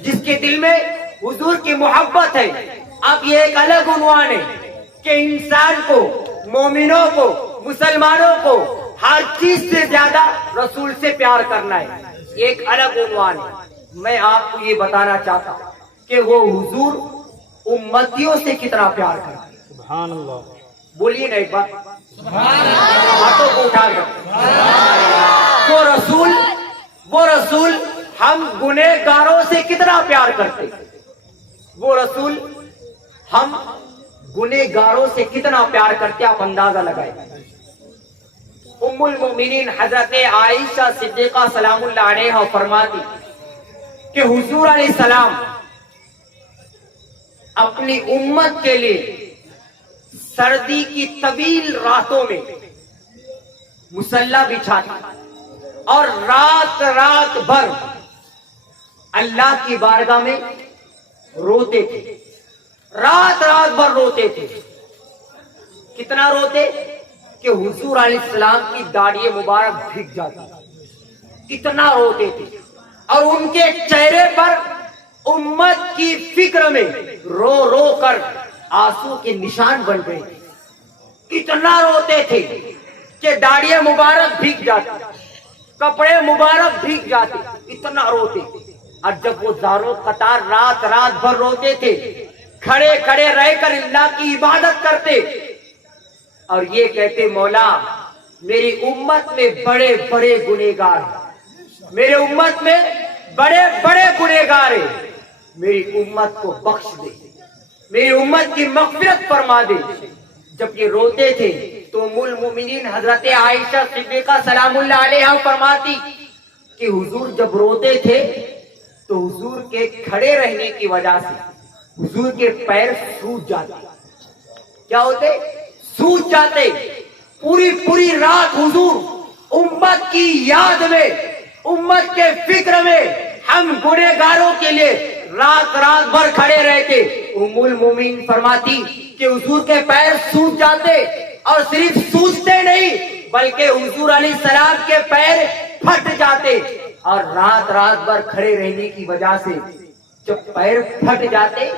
جس کے دل میں حضور کی محبت ہے. اب یہ ایک الگ عنوان ہے کہ انسان کو, مومنوں کو, مسلمانوں کو ہر چیز سے زیادہ رسول سے پیار کرنا ہے. یہ ایک الگ عنوان ہے. میں آپ کو یہ بتانا چاہتا ہوں کہ وہ حضور امتیوں سے کتنا پیار کرتے. سبحان اللہ. بولیے نا ایک بار, ہاتھوں کو اٹھا کر. وہ رسول ہم گنہگاروں سے کتنا پیار کرتے. وہ رسول ہم گنہگاروں سے کتنا پیار کرتے, آپ اندازہ لگائیں. ام المومنین حضرت عائشہ صدیقہ سلام اللہ علیہا فرماتی کہ حضور علیہ السلام اپنی امت کے لیے سردی کی طویل راتوں میں مصلی بچھاتے اور رات بھر اللہ کی بارگاہ میں روتے تھے. رات بھر روتے تھے. کتنا روتے کہ حضور علیہ السلام کی داڑھی مبارک بھیگ جاتی. اتنا روتے تھے اور ان کے چہرے پر امت کی فکر میں رو کر آنسو کے نشان بن گئے. اتنا روتے تھے کہ داڑھی مبارک بھیگ جاتی, کپڑے مبارک بھیگ جاتے. اتنا روتے. اور جب وہ زاروں قطار رات بھر روتے تھے, کھڑے رہ کر اللہ کی عبادت کرتے اور یہ کہتے, مولا میری امت میں بڑے گنہگار ہیں, میرے امت میں بڑے گنہگار ہیں, میری امت کو بخش دے, میری امت کی مغفرت فرما دے. جب یہ روتے تھے تو ام المومنین حضرت عائشہ صدیقہ سلام اللہ علیہا فرماتی کہ حضور جب روتے تھے تو حضور کے کھڑے رہنے کی وجہ سے حضور کے پیر سوج جاتے. کیا ہوتے؟ سوج جاتے. پوری رات حضور امت کی یاد میں, امت کے فکر میں, ہم گنہگاروں کے لیے رات بھر کھڑے رہتے. ام المومنین فرماتی کہ حضور کے پیر سوج جاتے اور صرف سوجتے نہیں بلکہ حضور علیہ السلام کے پیر پھٹ جاتے. اور رات بھر کھڑے رہنے کی وجہ سے جب پیر پھٹ جاتے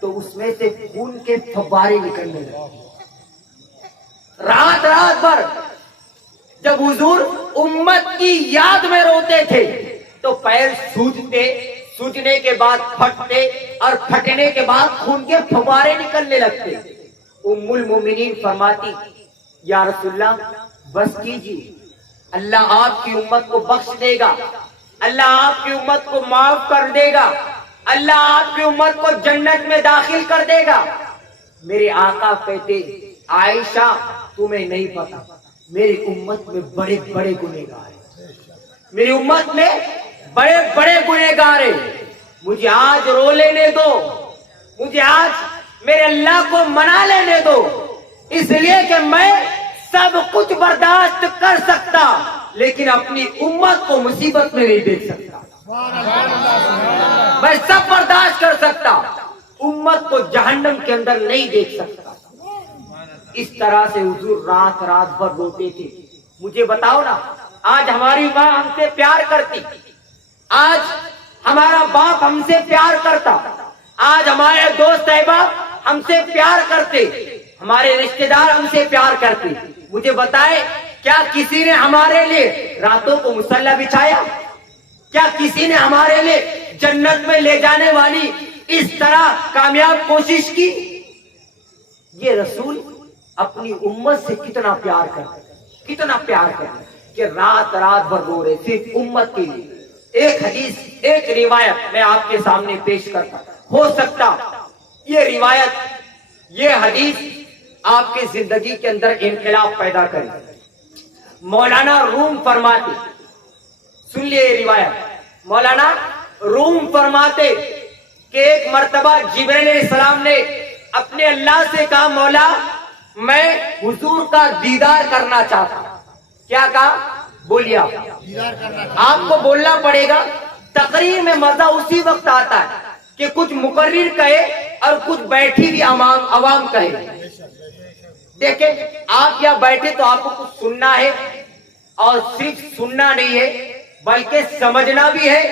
تو اس میں سے خون کے فوارے نکلنے لگتے. رات بھر جب حضور امت کی یاد میں روتے تھے تو پیر سوجتے, سوجنے کے بعد پھٹتے اور پھٹنے کے بعد خون کے فوارے نکلنے لگتے. ام المومنین فرماتی, یا رسول اللہ بس کیجیے, اللہ آپ کی امت کو بخش دے گا, اللہ آپ کی امت کو معاف کر دے گا, اللہ آپ کی امت کو جنت میں داخل کر دے گا. میرے آقا کہتے, عائشہ تمہیں نہیں پتا, میری امت میں بڑے گنہگار ہیں, میری امت میں بڑے گنہگار ہیں. مجھے آج رو لینے دو, مجھے آج میرے اللہ کو منا لینے دو, اس لیے کہ میں سب کچھ برداشت کر سکتا لیکن اپنی امت کو مصیبت میں نہیں دیکھ سکتا. میں سب برداشت کر سکتا, امت کو جہنم کے اندر نہیں دیکھ سکتا. اس طرح سے حضور رات بھر روتے تھے. مجھے بتاؤ نا, آج ہماری ماں ہم سے پیار کرتی, آج ہمارا باپ ہم سے پیار کرتا, آج ہمارے دوست احباب ہم سے پیار کرتے, ہمارے رشتہ دار ہم سے پیار کرتے. مجھے بتائے, کیا کسی نے ہمارے لیے راتوں کو مصلی بچھایا؟ کیا کسی نے ہمارے لیے جنت میں لے جانے والی اس طرح کامیاب کوشش کی؟ یہ رسول اپنی امت سے کتنا پیار کرتے کہ رات بھر رو رہے صرف امت کے لیے. ایک حدیث, ایک روایت میں آپ کے سامنے پیش کرتا. ہو سکتا یہ روایت, یہ حدیث آپ کی زندگی کے اندر انقلاب پیدا کرے. مولانا روم فرماتے, سن لیے یہ روایت, مولانا روم فرماتے کہ ایک مرتبہ جبرائیل علیہ السلام نے اپنے اللہ سے کہا, مولا میں حضور کا دیدار کرنا چاہتا. کیا کہا؟ بولیے آپ کو بولنا پڑے گا. تقریر میں مزہ اسی وقت آتا ہے کہ کچھ مقرر کہے اور کچھ بیٹھی ہوئی عوام کہے. دیکھیں, آپ یہاں بیٹھے تو آپ کو کچھ سننا ہے, اور صرف سننا نہیں ہے بلکہ سمجھنا بھی ہے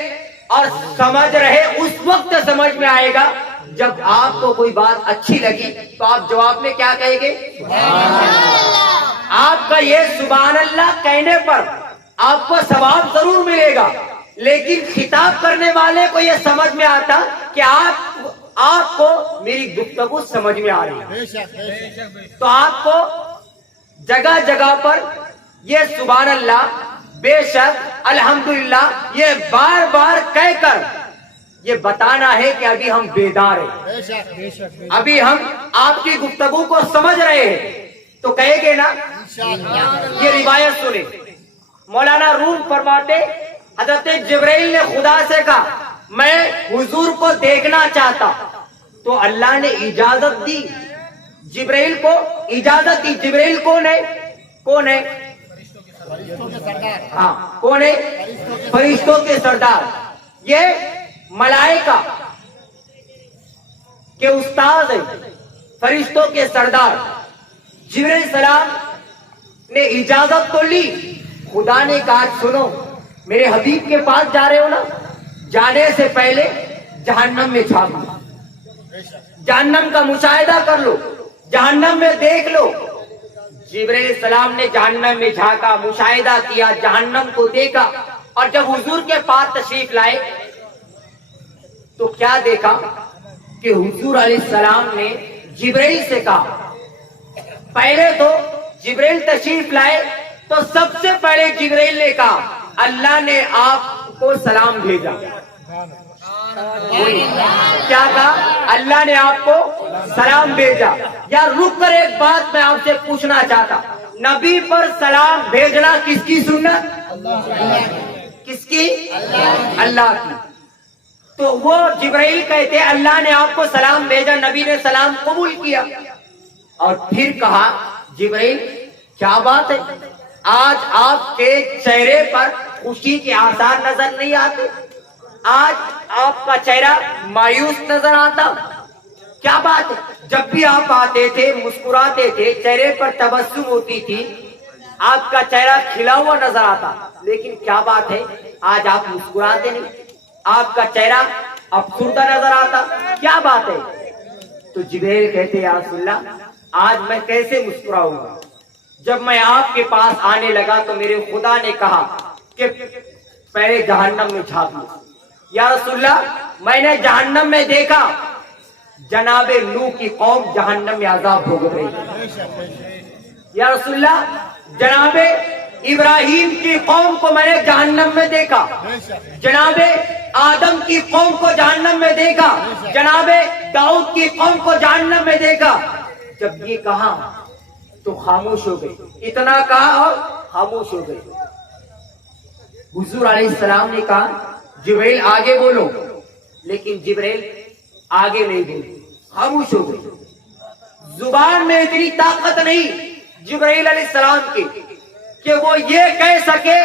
اور سمجھ رہے اس وقت سمجھ میں آئے گا جب آپ کو کوئی بات اچھی لگی تو آپ جواب میں کیا کہیں گے؟ آپ کا یہ سبحان اللہ کہنے پر آپ کو ثواب ضرور ملے گا، لیکن خطاب کرنے والے کو یہ سمجھ میں آتا کہ آپ کو میری گفتگو سمجھ میں آ رہی ہے، تو آپ کو جگہ جگہ پر یہ سبحان اللہ بے شک الحمدللہ یہ بار بار کہہ کر یہ بتانا ہے کہ ابھی ہم بیدار ہیں، ابھی ہم آپ کی گفتگو کو سمجھ رہے ہیں، تو کہے گے نا۔ یہ روایت سنیں، مولانا روم فرماتے حضرت جبرائیل نے خدا سے کہا میں حضور کو دیکھنا چاہتا، تو اللہ نے اجازت دی، جبرائیل کو اجازت دی۔ جبرائیل کون ہے؟ کون ہے؟ ہاں کون ہے؟ فرشتوں کے سردار، یہ ملائکہ کے استاد ہیں، فرشتوں کے سردار۔ جبرائیل السلام نے اجازت تو لی، خدا نے کہا سنو میرے حبیب کے پاس جا رہے ہو نا، جانے سے پہلے جہنم میں جھانک لو، جہنم کا مشاہدہ کر لو، جہنم میں دیکھ لو۔ جبرائیل السلام نے جہنم میں جھانکا، مشاہدہ کیا، جہنم کو دیکھا، اور جب حضور کے پاس تشریف لائے تو کیا دیکھا کہ حضور علیہ السلام نے جبرائیل سے کہا، پہلے تو جبرائیل تشریف لائے تو سب سے پہلے جبرائیل نے کہا اللہ نے آپ کو سلام بھیجا۔ کیا کہا؟ اللہ نے آپ کو سلام بھیجا۔ یا رک کر ایک بات میں آپ سے پوچھنا چاہتا، نبی پر سلام بھیجنا کس کی سنت؟ کس کی؟ اللہ کی۔ تو وہ جبرائیل کہتے اللہ نے آپ کو سلام بھیجا، نبی نے سلام قبول کیا، اور پھر کہا جبرائیل کیا بات ہے، آج آپ کے چہرے پر خوشی کے آثار نظر نہیں آتے، آج آپ کا چہرہ مایوس نظر آتا، کیا بات ہے؟ جب بھی آپ آتے تھے مسکراتے تھے، چہرے پر تبسم ہوتی تھی، آپ کا چہرہ کھلا ہوا نظر آتا، لیکن کیا بات ہے آج آپ مسکراتے نہیں، آپ کا چہرہ افسردہ نظر آتا، کیا بات ہے؟ تو جبرائیل کہتے یا رسول اللہ آج میں کیسے مسکراؤں گا، جب میں آپ کے پاس آنے لگا تو میرے خدا نے کہا کہ پہلے جہنم میں جھانک لو۔ یا رسول اللہ میں نے جہنم میں دیکھا جناب نوح کی قوم جہنم میں عذاب بھوگ رہی ہے، یا رسول اللہ جناب ابراہیم کی قوم کو میں نے جہنم میں دیکھا، جناب آدم کی قوم کو جہنم میں دیکھا، جناب داؤد کی قوم کو جہنم میں دیکھا۔ جب یہ کہا تو خاموش ہو گئے، اتنا کہا اور خاموش ہو گئے۔ حضور علیہ السلام نے کہا جبرائیل آگے بولو، لیکن جبرائیل آگے نہیں بولے، خاموش ہو گئے۔ زبان میں اتنی طاقت نہیں جبرائیل علیہ السلام کی کہ وہ یہ کہہ سکے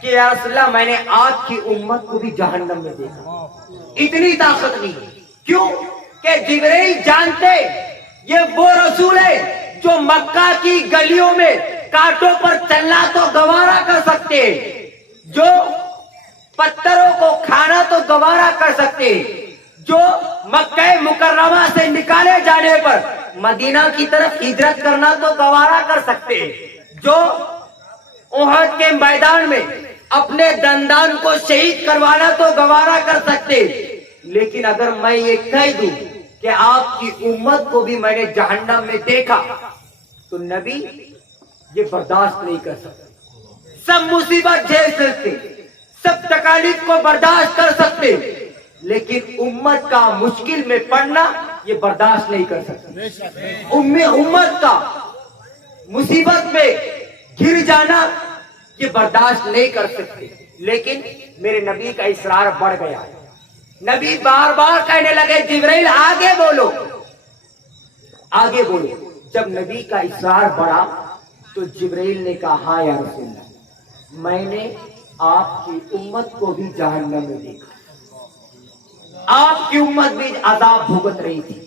کہ یا رسول اللہ میں نے آپ کی امت کو بھی جہنم میں دیکھا، اتنی طاقت نہیں۔ کیوں کہ جبرائیل جانتے یہ وہ رسول ہے جو مکہ کی گلیوں میں کانٹوں پر چلنا تو گوارا کر سکتے ہیں، جو پتھروں کو کھانا تو گوارا کر سکتے ہیں، جو مکہ مکرمہ سے نکالے جانے پر مدینہ کی طرف ہجرت کرنا تو گوارا کر سکتے ہیں، جو احد کے میدان میں اپنے دندان کو شہید کروانا تو گوارا کر سکتے ہیں، لیکن اگر میں یہ کہہ دوں کہ آپ کی امت کو بھی میں نے جہنم میں دیکھا تو نبی یہ برداشت نہیں کر سکتے، سب مصیبت جھیل سکتے، سب تکالیف کو برداشت کر سکتے، لیکن امت کا مشکل میں پڑنا یہ برداشت نہیں کر سکتے، امت کا مصیبت میں گر جانا یہ برداشت نہیں کر سکتے۔ لیکن میرے نبی کا اصرار بڑھ گیا، نبی بار بار کہنے لگے جبرائیل آگے بولو، آگے بولو۔ جب نبی کا اصرار بڑھا تو جبرائیل نے کہا ہاں یا رسول اللہ میں نے آپ کی امت کو بھی جہنم میں دیکھا، آپ کی امت بھی عذاب بھگت رہی تھی۔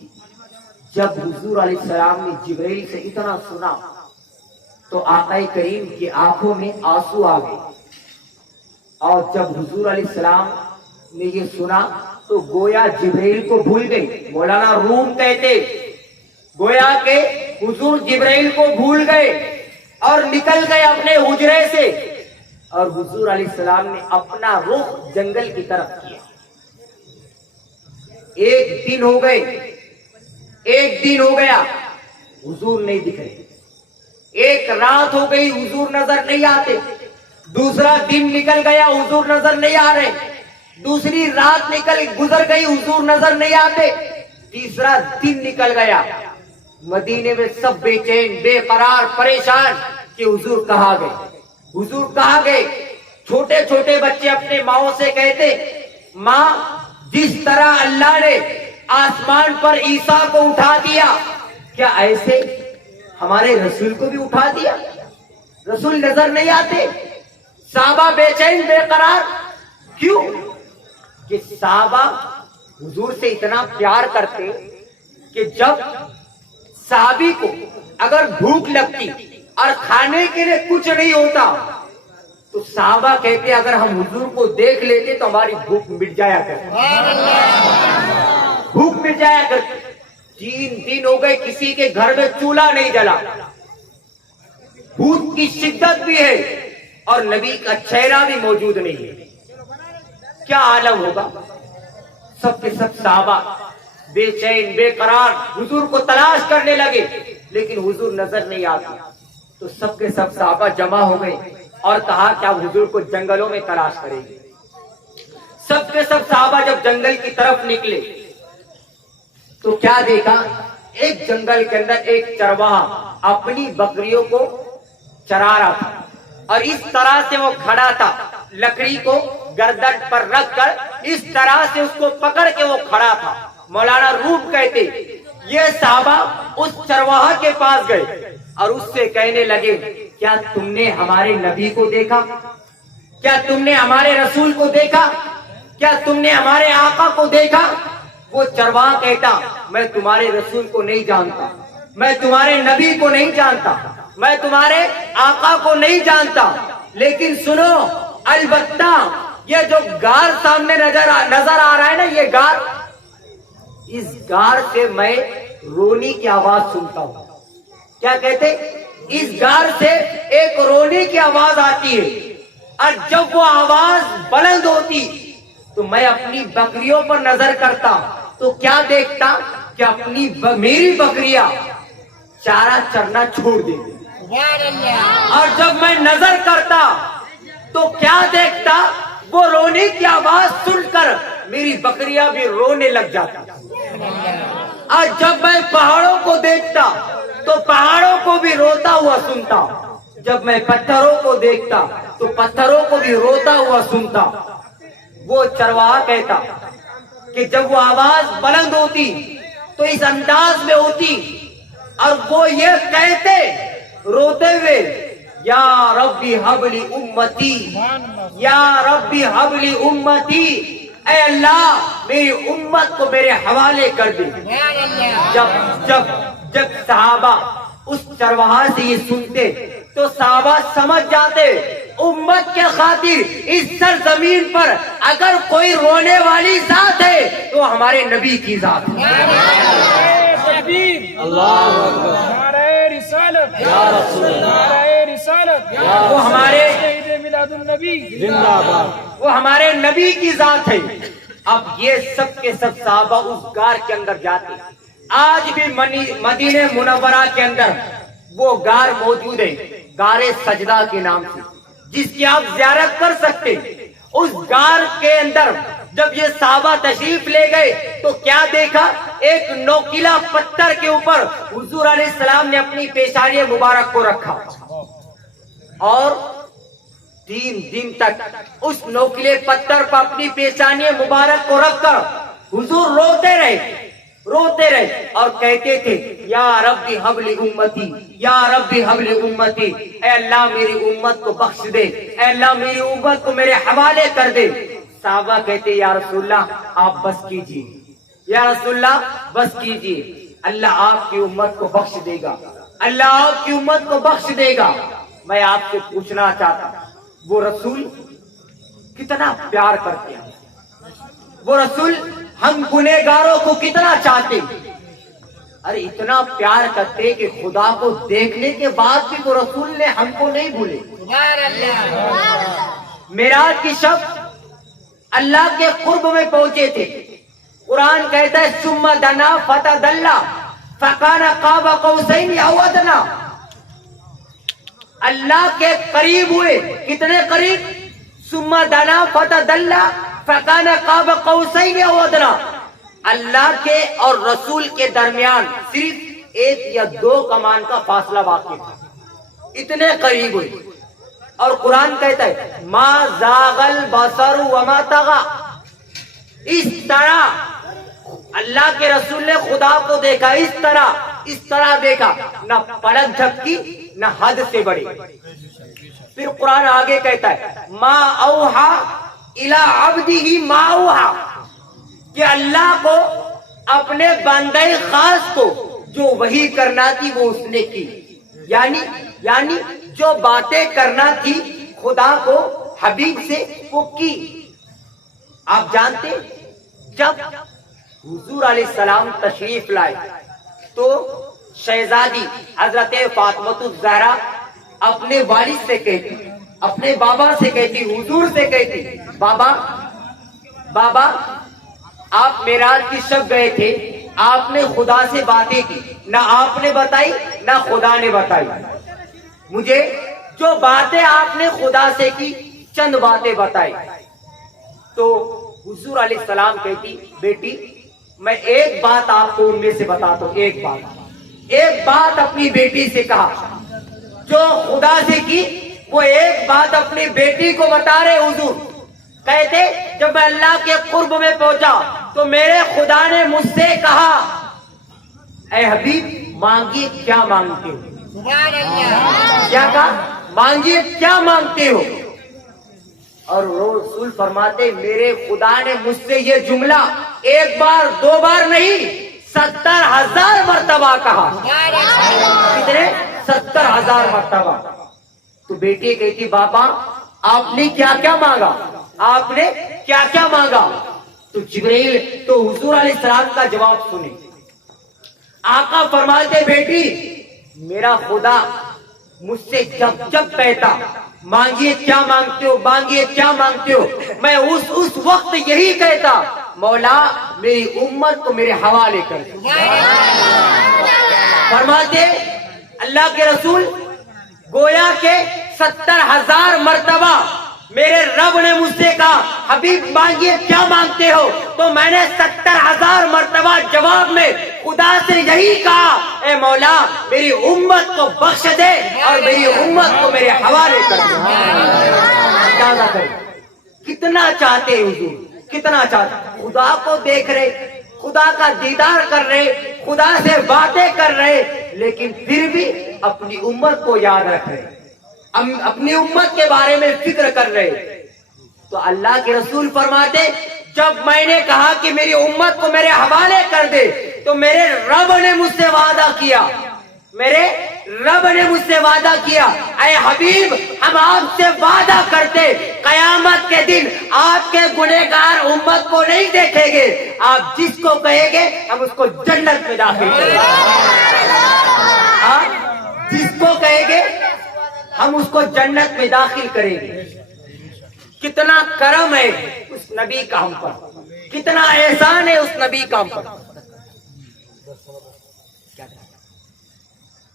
جب حضور علیہ السلام نے جبرائیل سے اتنا سنا تو آقا کریم کی آنکھوں میں آنسو آ گئے، اور جب حضور علیہ السلام نے یہ سنا تو گویا جبرائیل کو بھول گئی. مولانا روم کہتے گویا کہ حضور جبرائیل کو بھول گئے اور نکل گئے اپنے حجرے سے, اور حضور علیہ السلام نے اپنا رخ جنگل کی طرف کیا. ایک دن ہو گیا حضور نہیں دکھ رہے. ایک رات ہو گئی حضور نظر نہیں آتے. دوسرا دن نکل گیا حضور نظر نہیں آ رہے. دوسری رات گزر گئی حضور نظر نہیں آتے. تیسرا دن نکل گیا. مدینے میں سب بے چین بے قرار پریشان کہ حضور کہاں گئے. چھوٹے چھوٹے بچے اپنے ماؤں سے کہتے, ماں جس طرح اللہ نے آسمان پر عیسیٰ کو اٹھا دیا, کیا ایسے ہمارے رسول کو بھی اٹھا دیا؟ رسول نظر نہیں آتے. صحابہ بے چین بے قرار. کیوں؟ کہ صحابہ حضور سے اتنا پیار کرتے کہ جب صحابی کو اگر بھوک لگتی اور کھانے کے لیے کچھ نہیں ہوتا تو صحابہ کہتے اگر ہم حضور کو دیکھ لیتے تو ہماری بھوک مٹ جایا کرتی. بھوک مٹ جایا کرتی. 3 دن ہو گئے کسی کے گھر میں چولہا نہیں جلا. بھوک کی شدت بھی ہے اور نبی کا چہرہ بھی موجود نہیں ہے. کیا عالم ہوگا؟ سب کے سب صحابہ بے چین بے قرار حضور کو تلاش کرنے لگے, لیکن حضور نظر نہیں آتے. تو سب کے سب صحابہ جمع ہو گئے اور کہا کہ آپ حضور کو جنگلوں میں تلاش کریں گے. سب کے سب صحابہ جب جنگل کی طرف نکلے تو کیا دیکھا؟ ایک جنگل کے اندر ایک چرواہا اپنی بکریوں کو چرا رہا تھا, اور اس طرح سے وہ کھڑا تھا, لکڑی کو گردن پر رکھ کر اس طرح سے اس کو پکڑ کے وہ کھڑا تھا. مولانا روم کہتے یہ صحابہ اس چرواہا کے پاس گئے اور اس سے کہنے لگے, کیا تم نے ہمارے نبی کو دیکھا؟ کیا تم نے ہمارے رسول کو دیکھا؟ کیا تم نے ہمارے آقا کو دیکھا؟ وہ چرواہا کہتا, میں تمہارے رسول کو نہیں جانتا, میں تمہارے نبی کو نہیں جانتا, میں تمہارے آقا کو نہیں جانتا, لیکن سنو, البتہ یہ جو غار سامنے نظر آ رہا ہے نا, یہ غار, اس غار سے میں رونے کی آواز سنتا ہوں. کیا کہتے؟ اس غار سے ایک رونے کی آواز آتی ہے, اور جب وہ آواز بلند ہوتی تو میں اپنی بکریوں پر نظر کرتا تو کیا دیکھتا کہ میری بکریاں چارہ چرنا چھوڑ دیں. اور جب میں نظر کرتا تو کیا دیکھتا, وہ رونے کی آواز سن کر میری بکریاں بھی رونے لگ جاتی. اور جب میں پہاڑوں کو دیکھتا تو پہاڑوں کو بھی روتا ہوا سنتا. جب میں پتھروں کو دیکھتا تو پتھروں کو بھی روتا ہوا سنتا. وہ چرواہا کہتا کہ جب وہ آواز بلند ہوتی تو اس انداز میں ہوتی, اور وہ یہ کہتے روتے ہوئے, یا ربی حبلی امتی, یا ربی حبلی امتی, اے اللہ میری امت کو میرے حوالے کر دے. جب صحابہ اس چرواہا سے یہ سنتے تو صحابہ سمجھ جاتے امت کے خاطر اس سرزمین پر اگر کوئی رونے والی ذات ہے تو ہمارے نبی کی ذات ہے. اللہ اکبر, یا رسول اللہ, وہ ہمارے وہ ہمارے نبی کی ذات ہے. اب یہ سب کے سب صحابہ اس غار کے اندر جاتے. آج بھی مدینہ منورہ کے اندر وہ غار موجود ہے, غار سجدہ کے نام سے, جس کی آپ زیارت کر سکتے. اس غار کے اندر جب یہ صحابہ تشریف لے گئے تو کیا دیکھا, ایک نوکیلا پتھر کے اوپر حضور علیہ السلام نے اپنی پیشانی مبارک کو رکھا, اور 3 دن تک اس نوکیلے پتھر پر اپنی پیشانی مبارک کو رکھ کر حضور روتے رہے اور کہتے تھے, یا ربی حبلی امتی, یا ربی حبلی امتی, اے اللہ میری امت کو بخش دے, اے اللہ میری امت کو میرے حوالے کر دے. صحابہ کہتے, یا رسول اللہ آپ بس کیجیے, یا رسول اللہ بس کیجیے, اللہ آپ کی امت کو بخش دے گا, اللہ آپ کی امت کو بخش دے گا. میں آپ سے پوچھنا چاہتا ہوں, وہ رسول کتنا پیار کرتے ہیں, وہ رسول ہم گنہگاروں کو کتنا چاہتے، ارے اتنا پیار کرتے کہ خدا کو دیکھنے کے بعد بھی وہ رسول نے ہم کو نہیں بھولے۔ معراج کی شب اللہ کے قرب میں پہنچے تھے، قرآن کہتا ہے ثم دنا فتدلی فکان قاب قوسین او ادنی، اللہ کے قریب ہوئے، کتنے قریب؟ ثم دنا فتدلی فکان قاب قوسین او ادنی، اللہ کے اور رسول کے درمیان صرف 1 یا 2 کمان کا فاصلہ واقع تھا، اتنے قریب ہوئے۔ اور قرآن کہتا ہے ما زاغ البصر وما طغى، اس طرح اللہ کے رسول نے خدا کو دیکھا، اس طرح دیکھا، نہ پلک جھپکی نہ حد سے بڑی۔ پھر قرآن آگے کہتا ہے ما اوحا الی عبدہ ما اوحا، کہ اللہ کو اپنے بندے خاص کو جو وحی کرنا تھی وہ اس نے کی، یعنی جو باتیں کرنا تھی خدا کو حبیب سے وہ کی۔ آپ جانتے جب حضور علیہ السلام تشریف لائے تو شہزادی حضرت فاطمہ الزہرا اپنے والد سے کہتی، اپنے بابا سے کہتی، حضور سے کہتی بابا آپ معراج کی شب گئے تھے، آپ نے خدا سے باتیں کی، نہ آپ نے بتائی نہ خدا نے بتائی، مجھے جو باتیں آپ نے خدا سے کی چند باتیں بتائی۔ تو حضور علیہ السلام کہتی بیٹی میں ایک بات آپ کو ان میں سے بتاتا ہوں، ایک بات اپنی بیٹی سے کہا جو خدا سے کی، وہ ایک بات اپنی بیٹی کو بتا رہے حضور، کہتے جب میں اللہ کے قرب میں پہنچا تو میرے خدا نے مجھ سے کہا اے حبیب مانگیے کیا مانگتے ہو، کیا کہا؟ مانگیے کیا مانگتے ہو؟ اور رسول فرماتے میرے خدا نے مجھ سے یہ جملہ 1 بار 2 بار نہیں 70,000 مرتبہ کہا۔ کتنے؟ 70,000 مرتبہ۔ تو بیٹی کہتی بابا آپ نے کیا کیا مانگا، آپ نے کیا کیا مانگا؟ تو جبرائیل تو حضور علیہ السلام کا جواب سنے، آقا فرماتے بیٹی میرا خدا مجھ سے جب کہتا مانگیے کیا مانگتے ہو، مانگیے کیا مانگتے ہو، میں اس وقت یہی کہتا مولا میری امت کو میرے حوالے کر دے۔ فرماتے اللہ کے رسول گویا کہ 70,000 مرتبہ میرے رب نے مجھ سے کہا حبیب مانگیے کیا مانگتے ہو، تو میں نے 70,000 مرتبہ جواب میں خدا سے یہی کہا اے مولا میری امت کو بخش دے اور میری امت کو میرے حوالے کر دے۔ اندازہ کریں کتنا چاہتے حضور، کتنا چاہتے، خدا کو دیکھ رہے، خدا کا دیدار کر رہے، خدا سے باتیں کر رہے، لیکن پھر بھی اپنی امت کو یاد رکھ رہے، اپنی امت کے بارے میں فکر کر رہے۔ تو اللہ کے رسول فرماتے جب میں نے کہا کہ میری امت کو میرے حوالے کر دے تو میرے رب نے مجھ سے وعدہ کیا، میرے رب نے مجھ سے وعدہ کیا اے حبیب ہم آپ سے وعدہ کرتے قیامت کے دن آپ کے گنہگار امت کو نہیں دیکھیں گے، آپ جس کو کہیں گے ہم اس کو جنت میں داخل کریں گے، آپ جس کو کہیں گے ہم اس کو جنت میں داخل کریں گے۔ کتنا کرم ہے اس نبی کا ہم پر، کتنا احسان ہے اس نبی کا ہم پر۔